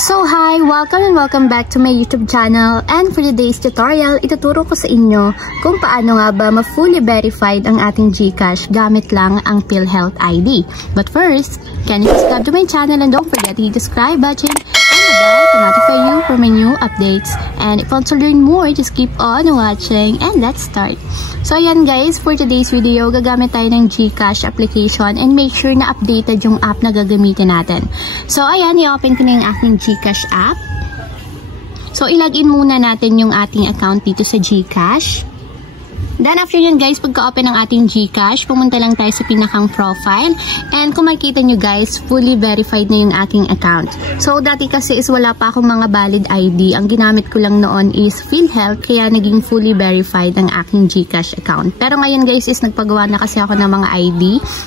So hi! Welcome and welcome back to my YouTube channel, and for today's tutorial, ituturo ko sa inyo kung paano nga ba ma-fully verified ang ating GCash gamit lang ang PhilHealth ID. But first, can you subscribe to my channel and don't forget to hit the subscribe button and the bell to notify you for my new updates. And if you want to learn more, just keep on watching and let's start. So ayan guys, for today's video, gagamit tayo ng GCash application and make sure na updated yung app na gagamitin natin. So ayan, i-open ko na yung aking GCash app. So ilagin muna natin yung ating account dito sa GCash. Then after yun guys, pagka-open ng ating GCash, pumunta lang tayo sa pinakang profile. And kung makikita nyo guys, fully verified na yung aking account. So dati kasi is wala pa akong mga valid ID. Ang ginamit ko lang noon is PhilHealth, kaya naging fully verified ang aking GCash account. Pero ngayon guys is nagpagawa na kasi ako ng mga ID.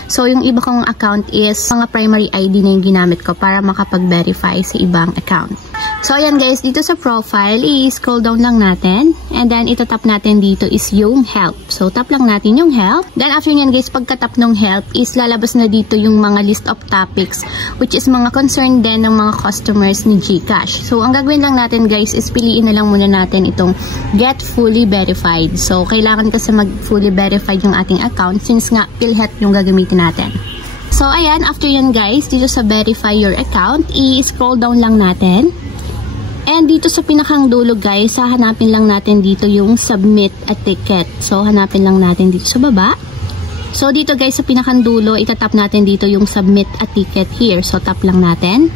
So yung iba kong account is mga primary ID na yung ginamit ko para makapag-verify sa ibang account. So ayan guys, dito sa profile, i-scroll down lang natin. And then itatap natin dito is yung help. So, tap lang natin yung help. Then, after nyan guys, pagka-tap ng help, is lalabas na dito yung mga list of topics, which is mga concern din ng mga customers ni GCash. So, ang gagawin lang natin guys, is piliin na lang muna natin itong Get Fully Verified. So, kailangan kasi mag-fully verified yung ating account since nga PhilHealth yung gagamitin natin. So, ayan, after yan guys, dito sa Verify Your Account, i-scroll down lang natin. And dito sa pinakang dulo guys, hahanapin lang natin dito yung submit a ticket. So hanapin lang natin dito sa baba. So dito guys sa pinakang dulo, itatap natin dito yung submit a ticket here. So tap lang natin.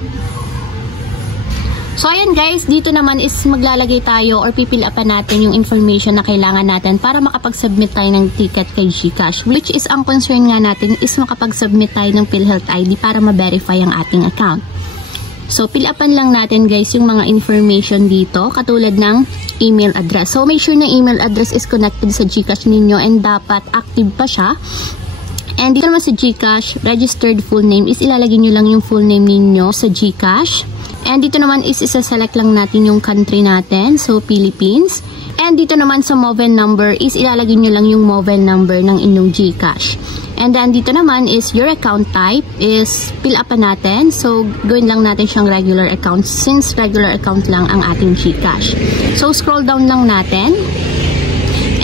So ayan guys, dito naman is maglalagay tayo or pipilapan natin yung information na kailangan natin para makapag-submit tayo ng ticket kay GCash. Which is ang concern nga natin is makapag-submit tayo ng PhilHealth ID para ma-verify ang ating account. So, pilapan lang natin guys yung mga information dito, katulad ng email address. So, make sure na email address is connected sa GCash ninyo and dapat active pa siya. And dito naman sa GCash, registered full name is ilalagay nyo lang yung full name ninyo sa GCash. And dito naman is isa-select lang natin yung country natin, so Philippines. And dito naman sa mobile number is ilalagay nyo lang yung mobile number ng inyong GCash. And then dito naman is your account type is fill up natin. So gawin lang natin siyang regular account since regular account lang ang ating GCash. So scroll down lang natin.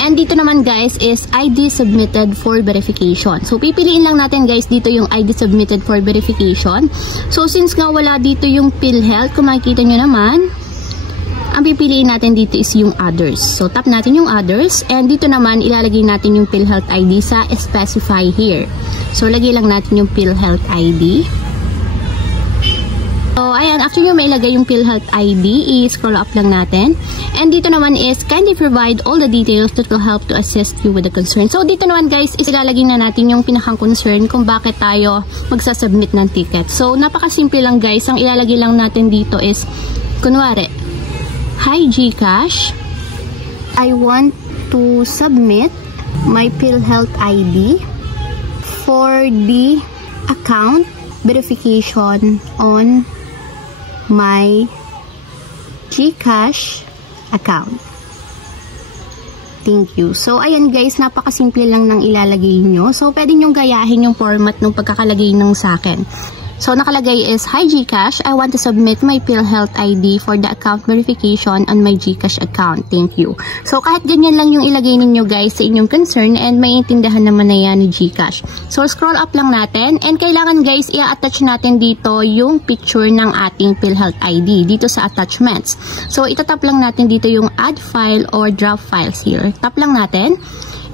And dito naman guys is ID submitted for verification. So pipiliin lang natin guys dito yung ID submitted for verification. So since nga wala dito yung PhilHealth, kung makikita nyo naman, ang pipiliin natin dito is yung others. So, tap natin yung others. And dito naman, ilalagay natin yung PhilHealth ID sa specify here. So, lagay lang natin yung PhilHealth ID. So, ayan. After nyo mailagay yung PhilHealth ID, i-scroll up lang natin. And dito naman is, kindly provide all the details that will help to assist you with the concern. So, dito naman guys, is ilalagay na natin yung pinakang concern kung bakit tayo magsasubmit ng ticket. So, napakasimple lang guys. Ang ilalagay lang natin dito is, kunwari, Hi GCash, I want to submit my PhilHealth ID for the account verification on my GCash account. Thank you. So, ayan guys, napakasimple lang ng ilalagay nyo. So, pwede nyo gayahin yung format ng pagkakalagay ng sa akin. So, nakalagay is, Hi GCash, I want to submit my PhilHealth ID for the account verification on my GCash account. Thank you. So, kahit ganyan lang yung ilagay ninyo guys sa inyong concern and maiintindihan naman na yan ni GCash. So, scroll up lang natin and kailangan guys, i-attach natin dito yung picture ng ating PhilHealth ID dito sa attachments. So, itatap lang natin dito yung add file or draft files here. Tap lang natin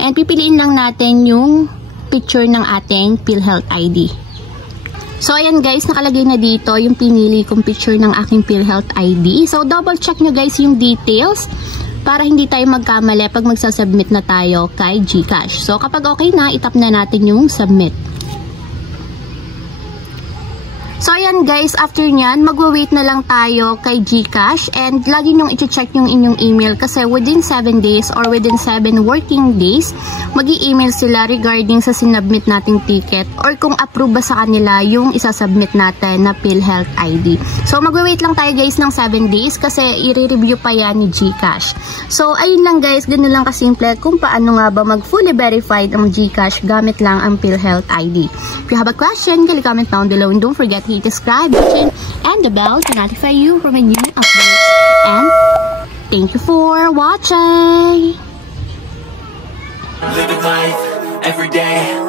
and pipiliin lang natin yung picture ng ating PhilHealth ID. So, ayan guys, nakalagay na dito yung pinili kong picture ng aking PhilHealth ID. So, double check nyo guys yung details para hindi tayo magkamali pag magsasubmit na tayo kay GCash. So, kapag okay na, itap na natin yung submit. So, ayan guys, after nyan, magwa-wait na lang tayo kay GCash and lagi nyong i-check yung inyong email kasi within 7 days or within 7 working days, mag-i-email sila regarding sa sinubmit nating ticket or kung approve ba sa kanila yung isasubmit natin na PhilHealth ID. So, magwa-wait lang tayo guys ng 7 days kasi i-review pa yan ni GCash. So, ayun lang guys, ganun lang kasimple kung paano nga ba mag-fully verified ang GCash gamit lang ang PhilHealth ID. If you have a question, comment down below and don't forget to hit the subscribe button and the bell to notify you for my new updates. And thank you for watching! Living life every day.